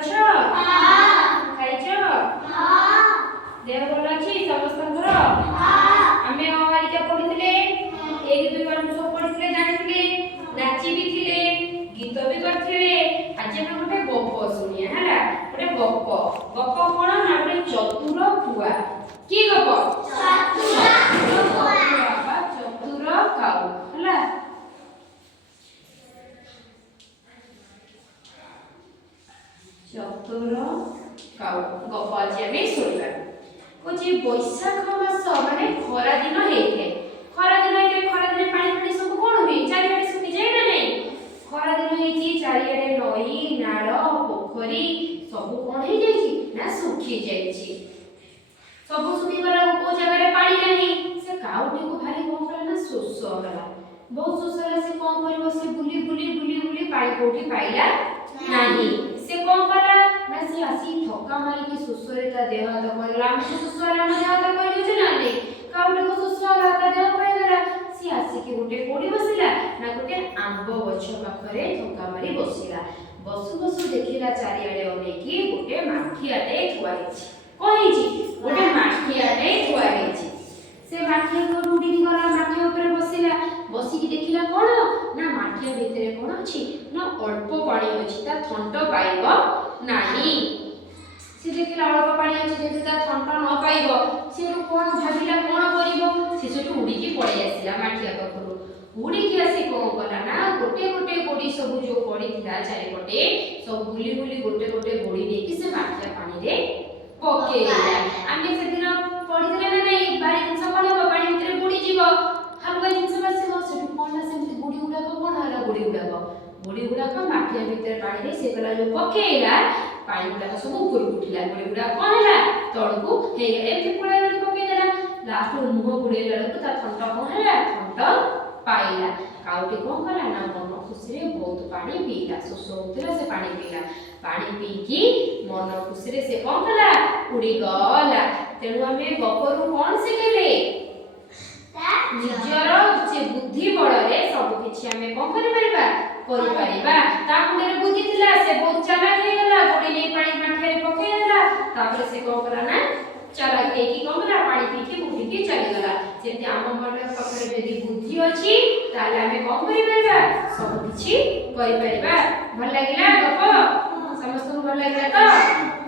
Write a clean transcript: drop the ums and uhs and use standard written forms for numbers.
ଅଛ? ଖାଇଛ? ଦେହ ଭଲ ଅଛି ସମସ୍ତଙ୍କର? ଆମେ ଅହାରିକା ପଢିଥିଲେ, 1 2 3 ସବୁ ପଢିଥିଲେ, ଜାଣିଥିଲେ, ନାଚି ବି ଥିଲେ, ଗୀତ ବି କରିଥିଲେ। ଆଜି ଆମେ ଗୋଟେ ଗପ ଶୁଣିଆ ହେଲା। ଗୋଟେ ଗପ କଣ ନା ଗୋଟେ ଚତୁର କୁଆ। କି ଗପ? ଚତୁର କୁଆ ବା ଚତୁର କାଉ ହେଲା। ଚତୁର କାଉ ଗପ ଆଜି ଆମେ ଶୁଣିବା। କହୁଛି ବୈଶାଖ ମାସ ମାନେ ଖରା ଦିନ ହେଇଥାଏ। ଖରା ଦିନେ ପାଣି ସବୁ କଣ ହୁଏ? ଚାରିଆଡେ ଶୁଖିଯାଏ ନା ନାହିଁ? ଖରା ଦିନ ହେଇଛି, ଚାରିଆଡେ ନଈ ନାଳ ପୋଖରୀ ସବୁ କଣ ହେଇଯାଇଛି ନା ଶୁଖି ଯାଇଛି। ସବୁ ଶୁଖିଗଲା, କୋଉ ଜାଗାରେ ପାଣି ନାହିଁ। ସେ କାଉଟିକୁ ଭାରି କଣ କଲା ନା ଶୋଷ ହେଲା। ବହୁତ ଶୋଷ ହେଲା। ସେ କଣ କରିବ? ସେ ବୁଲି ପାଣି କୋଉଠି ପାଇଲା ନାହିଁ। ସେ କଣ କଲା ନା ସେ ଆସି ଥକା ମାରିକି ଶୋଷରେ ତା ଦେହ ହାତ କହିଲା। ଆମକୁ ଶୋଷ ହେଲା, ଆମ ଦେହ ହାତ କହିଦେଉଛି ନା ନାହିଁ? କାଉଟିକୁ ଶୋଷ ହେଲା, ତା ଦେହ କହିଦେଲା। ସେ ଆସିକି ଗୋଟେ କୋଉଠି ବସିଲା ନା ଗୋଟେ ଆମ୍ବ ଗଛ ପାଖରେ ଥକା ମାରି ବସିଲା। ବସୁ ଦେଖିଲା ଚାରିଆଡେ ଅନେଇକି ଗୋଟେ ମାଠିଆଟେ ଥୁଆ ହେଇଛି। କଣ ହେଇଛି? ଗୋଟେ ମାଠିଆଟେ ଥୁଆ ହେଇଛି। ସେ ମାଠିଆ ଉପରକୁ ଉଡ଼ିକି ଗଲା, ମାଠିଆ ଉପରେ ବସିଲା। ବସିକି ଦେଖିଲା କଣ ନା ମାଠିଆ ଭିତରେ କଣ ଅଛି ନା ଅଳ୍ପ ପାଣି ଅଛି, ତା ଥଣ୍ଟ ପାଇବ ନାହିଁ। ସେ ଦେଖିଲା ଅଳ୍ପ ପାଣି ଅଛି, ଯେହେତୁ ତା ଥଣ୍ଟ ନ ପାଇବ, ସେ କଣ ଭାବିଲା କଣ କରିବ? ସେ ସେଠୁ ଉଡ଼ିକି ପଳେଇ ଆସିଲା ମାଠିଆ ପାଖରୁ। ଉଡ଼ିକି ଆସି କଣ କଲା ନା ଗୋଟେ ଗୋଡ଼ି ସବୁ ଯୋଉ ପଡ଼ିଥିଲା ଚାରିପଟେ ସବୁ ବୁଲି ଗୋଟେ ଗୋଡ଼ି ନେଇକି ସେ ମାଠିଆ ପାଣିରେ ପକେଇଲା। ଆମେ ସେଦିନ ପଢିଥିଲେ ନା ନାହିଁ? ଭାରି ଜିନିଷ କଣ ହେବ? ପାଣି ଭିତରେ ବୁଡ଼ିଯିବ, ହାଲକା ଜିନିଷ ଆସିବ। ସେଠୁ କଣ ନା ସେମିତି ଗୋଡ଼ି ଗୁଡ଼ାକ କଣ ହେଲା? ଗୋଡ଼ି ଗୁଡ଼ାକ ମାଠିଆ ଭିତରେ ପାଣିରେ ସେ କଲା ଯୋଉ ପକେଇଲା, ପାଣି ଗୁଡ଼ାକ ସବୁ ଉପରକୁ ଉଠିଲା। ଗୋଡ଼ି ଗୁଡ଼ାକ କଣ ହେଲା? ତଳକୁ ହେଇଗଲା। ଏମିତି ପୁଳାଏ ପକେଇଦେଲା। ଲାଷ୍ଟକୁ ମୁହଁ ବୁଡ଼େଇଲା ବେଳକୁ ତା ଥଣ୍ଟ କଣ ହେଲା? ଥଣ୍ଟ ପାଇଲା। କାଉଟି କଣ କଲା ନା ମନ ଖୁସିରେ ବହୁତ ପାଣି ପିଇଲା। ଶୋଷ ହଉଥିଲା, ସେ ପାଣି ପିଇଲା। ପାଣି ପିଇକି ମନ ଖୁସିରେ ସେ କଣ କଲା? ଉଡ଼ିଗଲା। ତେଣୁ ଆମେ ଗପରୁ କଣ ଶିଖିଲେ? ନିଜର ବୁଦ୍ଧି ବଳରେ ସବୁ କିଛି ଆମେ କଣ କରିପାରିବା? ତା ମୁଣ୍ଡରେ ବୁଦ୍ଧି ଥିଲା, ସେ ବହୁତ ଚାଲାକ ହେଇଗଲା। ଗୋଡ଼ି ନେଇ ପାଣି ମାଠିଆରେ ପକେଇଦେଲା। ତାପରେ ସେ କଣ କଲା ନା ଚାଲାକ ହେଇକି କଣ କଲା? ପାଣି ପିଇକି ବୁଡ଼ିକି ଚାଲିଗଲା। ଯେମିତି ଆମ ପାଖରେ ଯଦି ବୁଦ୍ଧି ଅଛି, ତାହେଲେ ଆମେ କଣ କରିପାରିବା? ସବୁ କିଛି କରିପାରିବା। ଭଲ ଲାଗିଲା ଗପ? ସମସ୍ତଙ୍କୁ ଭଲ ଲାଗିଲା ତ?